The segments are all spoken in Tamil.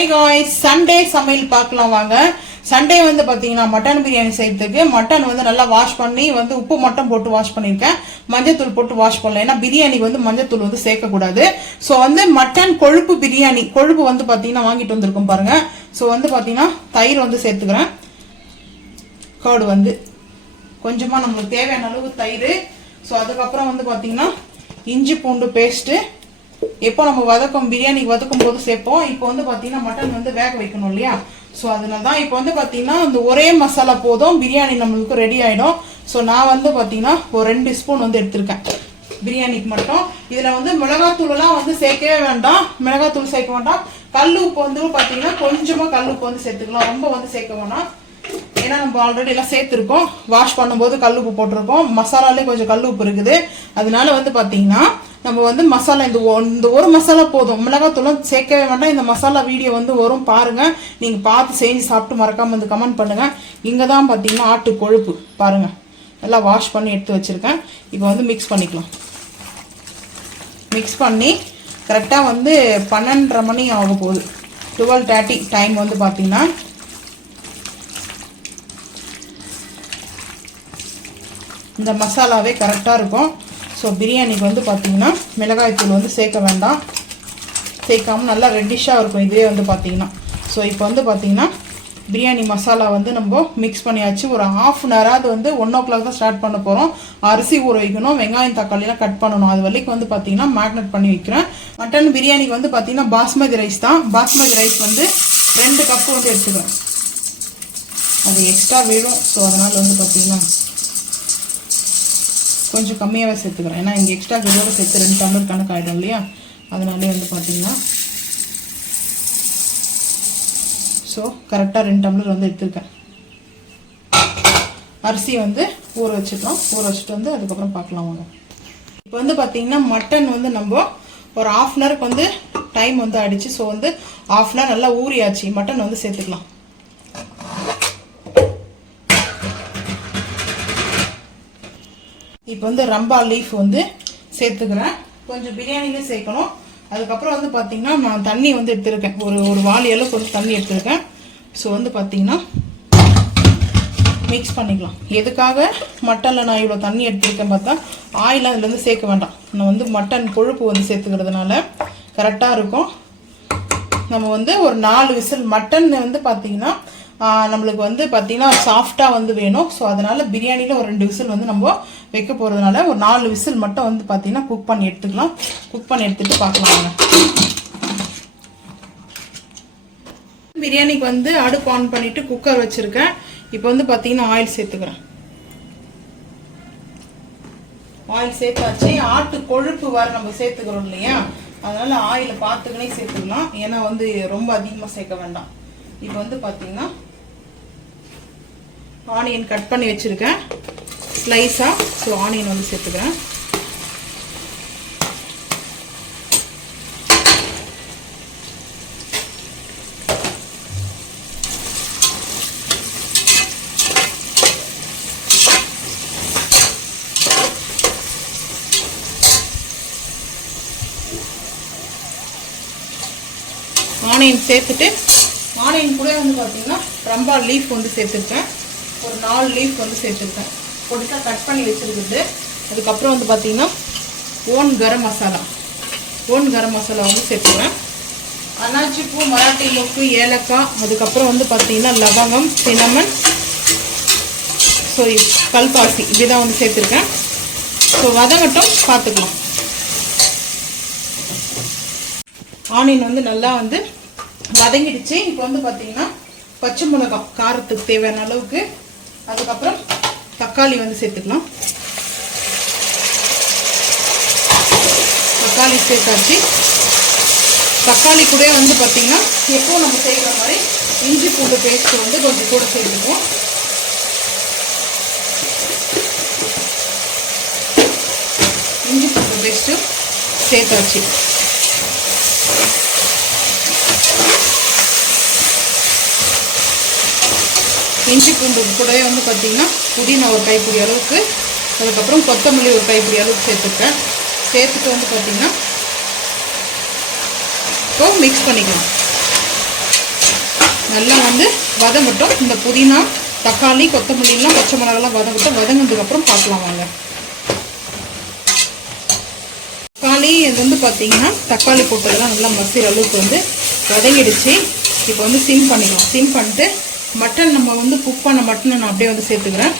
ஹை காய்ஸ், சண்டே சமையல் பார்க்கலாம் வாங்க. சண்டே வந்து பார்த்தீங்கன்னா மட்டன் பிரியாணி செய்யறதுக்கு மட்டன் வந்து நல்லா வாஷ் பண்ணி வந்து உப்பு மட்டும் போட்டு வாஷ் பண்ணியிருக்கேன். மஞ்சத்தூள் போட்டு வாஷ் பண்ணல, ஏன்னா பிரியாணிக்கு வந்து மஞ்சத்தூள் வந்து சேர்க்கக்கூடாது. ஸோ வந்து மட்டன் கொழுப்பு பிரியாணி கொழுப்பு வந்து பார்த்தீங்கன்னா வாங்கிட்டு வந்திருக்கோம் பாருங்க. ஸோ வந்து பார்த்தீங்கன்னா தயிர் வந்து சேர்த்துக்கிறேன். கர்டு வந்து கொஞ்சமாக நம்மளுக்கு தேவையான அளவு தயிர். ஸோ அதுக்கப்புறம் வந்து பார்த்தீங்கன்னா இஞ்சி பூண்டு பேஸ்ட்டு எப்போ நம்ம பிரியாணிக்கு வதக்கும் போது சேர்ப்போம். இப்போ வந்து பார்த்தீங்கன்னா மட்டன் வந்து வேக வைக்கணும் இல்லையா? ஸோ அதனால தான் இப்போ வந்து பார்த்தீங்கன்னா இந்த ஒரே மசாலா போதும், பிரியாணி நம்மளுக்கு ரெடி ஆகிடும். ஸோ நான் வந்து பார்த்தீங்கன்னா ஒரு 2 ஸ்பூன் வந்து எடுத்திருக்கேன் பிரியாணிக்கு மட்டும். இதில் வந்து மிளகாத்தூள்லாம் வந்து சேர்க்கவே வேண்டாம், மிளகாத்தூள் சேர்க்க வேண்டாம். கல் உப்பு வந்து பார்த்தீங்கன்னா கொஞ்சமாக கல் உப்பு வந்து சேர்த்துக்கலாம், ரொம்ப வந்து சேர்க்க வேணாம். ஏன்னா நம்ம ஆல்ரெடி எல்லாம் சேர்த்துருக்கோம், வாஷ் பண்ணும்போது கல் உப்பு போட்டிருக்கோம், மசாலாலே கொஞ்சம் கல் உப்பு இருக்குது. அதனால வந்து பார்த்தீங்கன்னா நம்ம வந்து மசாலா இந்த ஒரு மசாலா போதும், மிளகாத்தூளும் சேர்க்கவே வேண்டாம். இந்த மசாலா வீடியோ வந்து வரும் பாருங்க, நீங்க பார்த்து செஞ்சு சாப்பிட்டு மறக்காம வந்து கமெண்ட் பண்ணுங்க. இங்க தான் பார்த்தீங்கன்னா ஆட்டு கொழுப்பு பாருங்க, எல்லாம் வாஷ் பண்ணி எடுத்து வச்சிருக்கேன். இப்போ வந்து மிக்ஸ் பண்ணிக்கலாம். மிக்ஸ் பண்ணி கரெக்டாக வந்து 12:30 மணி ஆக போகுது, 12:30 டைம் வந்து பார்த்தீங்கன்னா. இந்த மசாலாவே கரெக்டாக இருக்கும். ஸோ பிரியாணிக்கு வந்து பார்த்தீங்கன்னா மிளகாய்த்தூள் வந்து சேர்க்க வேண்டாம், சேர்க்காம நல்லா ரெட்டிஷாக இருக்கும் இதுவே வந்து பார்த்தீங்கன்னா. ஸோ இப்போ வந்து பார்த்தீங்கன்னா பிரியாணி மசாலா வந்து நம்ம மிக்ஸ் பண்ணியாச்சு. ஒரு 1/2 அன் ஹவராவது வந்து 1 o'clock தான் ஸ்டார்ட் பண்ண போகிறோம். அரிசி ஊற வைக்கணும், வெங்காயம் தக்காளிலாம் கட் பண்ணணும். அது வரைக்கும் வந்து பார்த்தீங்கன்னா மேக்னேட் பண்ணி வைக்கிறேன். மட்டன் பிரியாணிக்கு வந்து பார்த்தீங்கன்னா பாஸ்மதி ரைஸ் தான். பாஸ்மதி ரைஸ் வந்து 2 கப்பு வந்து எடுத்துக்கிறேன், அது எக்ஸ்ட்ரா வேணும். ஸோ அதனால் வந்து பார்த்தீங்கன்னா கொஞ்சம் கம்மியாகவே சேர்த்துக்கிறேன், ஏன்னா இங்கே எக்ஸ்ட்ரா இதோட சேர்த்து 2 டம்ளர் கணக்கு ஆகிடும் இல்லையா? அதனாலே வந்து பார்த்தீங்கன்னா ஸோ கரெக்டாக 2 டம்ளர் வந்து எடுத்துருக்கேன். அரிசி வந்து ஊற வச்சுக்கலாம், ஊற வச்சுட்டு வந்து அதுக்கப்புறம் பார்க்கலாம் வாங்க. இப்போ வந்து பார்த்தீங்கன்னா மட்டன் வந்து நம்ம ஒரு 1/2 அன் ஹவருக்கு வந்து டைம் வந்து ஆயிடுச்சு. ஸோ வந்து 1/2 அன் ஹவர் நல்லா ஊறியாச்சு. மட்டன் வந்து சேர்த்துக்கலாம். இப்போ வந்து ரம்பா லீஃப் வந்து சேர்த்துக்கிறேன், கொஞ்சம் பிரியாணிலே சேர்க்கணும். அதுக்கப்புறம் வந்து பார்த்தீங்கன்னா நான் தண்ணி வந்து எடுத்துருக்கேன், ஒரு வாளி அளவுக்கு வந்து தண்ணி எடுத்துருக்கேன். ஸோ வந்து பார்த்தீங்கன்னா மிக்ஸ் பண்ணிக்கலாம். எதுக்காக மட்டனில் நான் இவ்வளோ தண்ணி எடுத்துருக்கேன் பார்த்தா, ஆயில் அதுலேருந்து சேர்க்க வேண்டாம். நான் வந்து மட்டன் கொழுப்பு வந்து சேர்த்துக்கிறதுனால கரெக்டாக இருக்கும். நம்ம வந்து ஒரு 4 விசில் மட்டன் வந்து பார்த்தீங்கன்னா நம்மளுக்கு வந்து பார்த்தீங்கன்னா சாஃப்டாக வந்து வேணும். ஸோ அதனால் பிரியாணியில் ஒரு 2 விசில் வந்து நம்ம வைக்க போகிறதுனால ஒரு 4 விசில் மட்டும் வந்து பார்த்தீங்கன்னா குக் பண்ணி எடுத்துக்கலாம். குக் பண்ணி எடுத்துகிட்டு பார்க்கலாங்க. பிரியாணிக்கு வந்து அடுப்பு ஆன் பண்ணிவிட்டு குக்கர் வச்சுருக்கேன். இப்போ வந்து பார்த்தீங்கன்னா ஆயில் சேர்த்துக்கிறேன். ஆயில் சேர்த்தாச்சு. ஆட்டு கொழுப்பு வர நம்ம சேர்த்துக்கிறோம் இல்லையா? அதனால் ஆயிலை பார்த்துக்கினே சேர்த்துக்கலாம், ஏன்னா வந்து ரொம்ப அதிகமாக சேர்க்க வேண்டாம். இப்போ வந்து பார்த்தீங்கன்னா ஆனியன் கட் பண்ணி வச்சுருக்கேன் ஸ்லைஸாக. ஸோ ஆனியன் வந்து சேர்த்துக்கிறேன். ஆனியன் சேர்த்துட்டு ஆனியன் கூட வந்து பார்த்தீங்கன்னா ரம்பா லீஃப் வந்து சேர்த்துருக்கேன், ஒரு 4 லீஃப் வந்து சேர்த்துருக்கேன், பொடிசாக கட் பண்ணி வச்சுருக்குது. அதுக்கப்புறம் வந்து பார்த்தீங்கன்னா ஓன் கரம் மசாலா வந்து சேர்த்துக்கிறேன். அன்னாச்சி பூ, மராட்டி மொக்கு, ஏலக்காய், அதுக்கப்புறம் வந்து பார்த்தீங்கன்னா லவங்கம், சினமன், ஸோ கல்பாசி இப்படிதான் வந்து சேர்த்துருக்கேன். ஸோ வதங்கட்டும், பார்த்துக்கலாம். ஆனியன் வந்து நல்லா வந்து வதங்கிடுச்சு. இப்போ வந்து பார்த்தீங்கன்னா பச்சை மிளகாய் காரத்துக்கு தேவையான அளவுக்கு, அதுக்கப்புறம் தக்காளி வந்து சேர்த்துக்கலாம். தக்காளி சேர்த்தாச்சு. தக்காளி கூட வந்து பார்த்தீங்கன்னா எப்போ நம்ம செய்கிற மாதிரி இஞ்சி பூண்டு பேஸ்ட் வந்து கொஞ்சம் கூட சேர்த்துக்குவோம். இஞ்சி பூண்டு பேஸ்ட்டு சேர்த்தாச்சு. இஞ்சி பூண்டு கூடவே வந்து பார்த்தீங்கன்னா புதினா ஒரு கைப்பிடி அளவுக்கு, அதுக்கப்புறம் கொத்தமல்லி ஒரு கைப்பிடி அளவுக்கு சேர்த்துருக்கேன். சேர்த்துட்டு வந்து பார்த்தீங்கன்னா இப்போ மிக்ஸ் பண்ணிக்கலாம். நல்லா வந்து வதங்கட்டும். இந்த புதினா, தக்காளி, கொத்தமல்லிலாம், பச்சை மிளகாலாம் வதங்கட்டும். வதங்கினதுக்கப்புறம் பார்க்கலாம் வாங்க. தக்காளி இது வந்து பார்த்தீங்கன்னா தக்காளி போட்டதெல்லாம் நல்லா மசிற அளவுக்கு வந்து வதங்கிடுச்சு. இப்போ வந்து சிம் பண்ணிக்கலாம். சிம் பண்ணிட்டு மட்டன் நம்ம வந்து குக் பண்ண மட்டனை நான் அப்படியே வந்து சேர்த்துக்கிறேன்.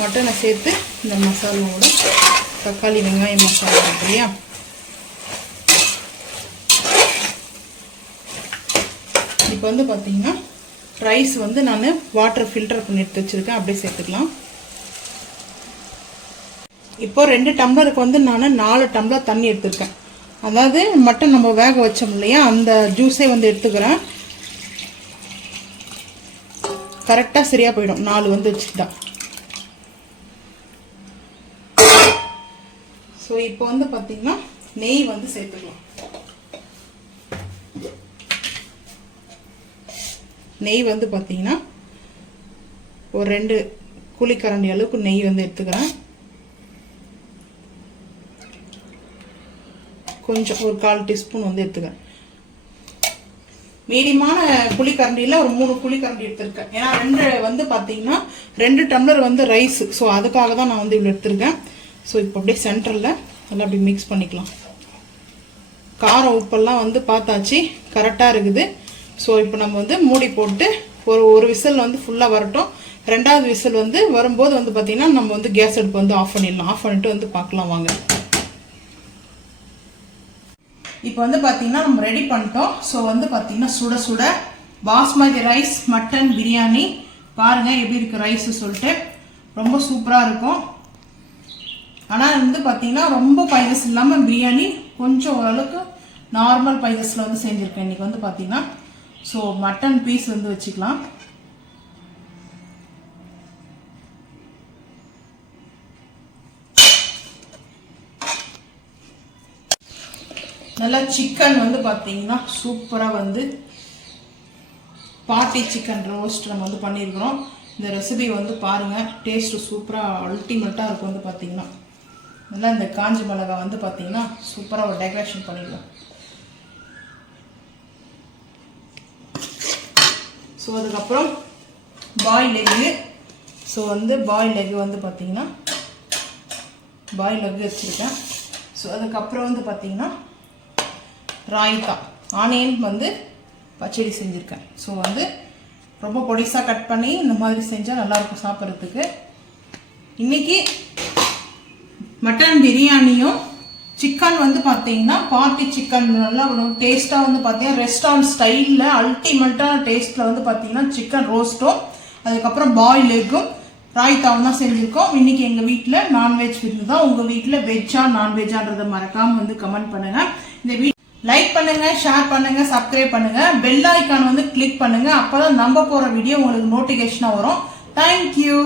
மட்டனை சேர்த்து இந்த மசாலாவோட தக்காளி வெங்காயம் மசாலா இருக்கு இல்லையா, இப்போ வந்து பார்த்தீங்கன்னா ரைஸ் வந்து நான் வாட்டர் ஃபில்டர் பண்ணி எடுத்து வச்சுருக்கேன், அப்படியே சேர்த்துக்கலாம். இப்போ 2 டம்ளருக்கு வந்து நான் 4 டம்ளர் தண்ணி எடுத்துருக்கேன். அதாவது மட்டன் நம்ம வேக வச்சோம் இல்லையா, அந்த ஜூஸே வந்து எடுத்துக்கிறேன். கரெக்டாக சரியாக போயிடும் 4 வந்து வச்சுக்கிட்டா. ஸோ இப்போ வந்து பார்த்தீங்கன்னா நெய் வந்து சேர்த்துக்கலாம். நெய் வந்து பார்த்தீங்கன்னா ஒரு 2 குழிக்கரண்டி அளவுக்கு நெய் வந்து எடுத்துக்கிறேன். கொஞ்சம் ஒரு 1/4 டீஸ்பூன் வந்து எடுத்துக்கிறேன். மீடியமான குழிக்கரண்டியில் ஒரு 3 குழிக்கரண்டி எடுத்திருக்கேன். ஏன்னா 2 வந்து பார்த்தீங்கன்னா 2 டம்ளர் வந்து ரைஸ். ஸோ அதுக்காக தான் நான் வந்து இவ்வளோ எடுத்திருக்கேன். ஸோ இப்போ அப்படியே சென்டரில் நல்லா அப்படி மிக்ஸ் பண்ணிக்கலாம். காரம் உப்பெல்லாம் வந்து பார்த்தாச்சு, கரெக்டாக இருக்குது. ஸோ இப்போ நம்ம வந்து மூடி போட்டு ஒரு விசில் வந்து ஃபுல்லாக வரட்டும். 2வது விசில் வந்து வரும்போது வந்து பார்த்தீங்கன்னா நம்ம வந்து கேஸ் அடுப்பு வந்து ஆஃப் பண்ணிடலாம். ஆஃப் பண்ணிட்டு வந்து பார்க்கலாம் வாங்க. இப்போ வந்து பார்த்தீங்கன்னா நம்ம ரெடி பண்ணிட்டோம். ஸோ வந்து பார்த்தீங்கன்னா சுட சுட பாஸ்மதி ரைஸ் மட்டன் பிரியாணி பாருங்கள் எப்படி இருக்குது ரைஸு சொல்லிட்டு. ரொம்ப சூப்பராக இருக்கும். ஆனால் வந்து பார்த்தீங்கன்னா ரொம்ப பைசஸ் இல்லாமல் பிரியாணி கொஞ்சம் ஓரளவுக்கு நார்மல் பைசஸில் வந்து செஞ்சுருக்கேன் இன்றைக்கி வந்து பார்த்தீங்கன்னா. ஸோ மட்டன் பீஸ் வந்து வச்சுக்கலாம். நல்லா சிக்கன் வந்து பார்த்தீங்கன்னா சூப்பராக வந்து பார்ட்டி சிக்கன் ரோஸ்ட் நம்ம வந்து பண்ணியிருக்கிறோம். இந்த ரெசிபி வந்து பாருங்கள், டேஸ்ட்டு சூப்பராக அல்டிமேட்டாக இருக்கும். வந்து பார்த்தீங்கன்னா நல்லா இந்த காஞ்ச மிளகாய் வந்து பார்த்தீங்கன்னா சூப்பராக ஒரு டெக்கரேஷன் பண்ணிடலாம். ஸோ அதுக்கப்புறம் பாயில் எக்கு. ஸோ வந்து பாயில் எக்கு வந்து பார்த்தீங்கன்னா பாயில் எக்கு வச்சுருக்கேன். ஸோ அதுக்கப்புறம் வந்து பார்த்தீங்கன்னா ராய்த்தா ஆனியன் வந்து பச்சடி செஞ்சுருக்கேன். ஸோ வந்து ரொம்ப பொடிசாக கட் பண்ணி இந்த மாதிரி செஞ்சால் நல்லாயிருக்கும் சாப்பிட்றதுக்கு. இன்றைக்கி மட்டன் பிரியாணியும் சிக்கன் வந்து பார்த்தீங்கன்னா பார்ட்டி சிக்கன் நல்லா டேஸ்ட்டாக வந்து பார்த்தீங்கன்னா ரெஸ்டாரண்ட் ஸ்டைலில் அல்டிமேட்டான டேஸ்ட்டில் வந்து பார்த்தீங்கன்னா சிக்கன் ரோஸ்ட்டும் அதுக்கப்புறம் பாயில் எக்கும் ராய்த்தாவும் தான் செஞ்சுருக்கோம். இன்றைக்கி எங்கள் வீட்டில் நான்வெஜ் விருந்து தான். உங்கள் வீட்டில் வெஜ்ஜா நான்வெஜ்ஜான்றதை மறக்காமல் வந்து கமெண்ட் பண்ணுங்கள். இந்த வீடியோ லைக் பண்ணுங்கள், ஷேர் பண்ணுங்கள், சப்ஸ்கிரைப் பண்ணுங்கள், பெல் ஐக்கான் வந்து கிளிக் பண்ணுங்கள். அப்போ தான் நம்ம போகிற வீடியோ உங்களுக்கு நோட்டிஃபிகேஷனாக வரும். தேங்க்யூ.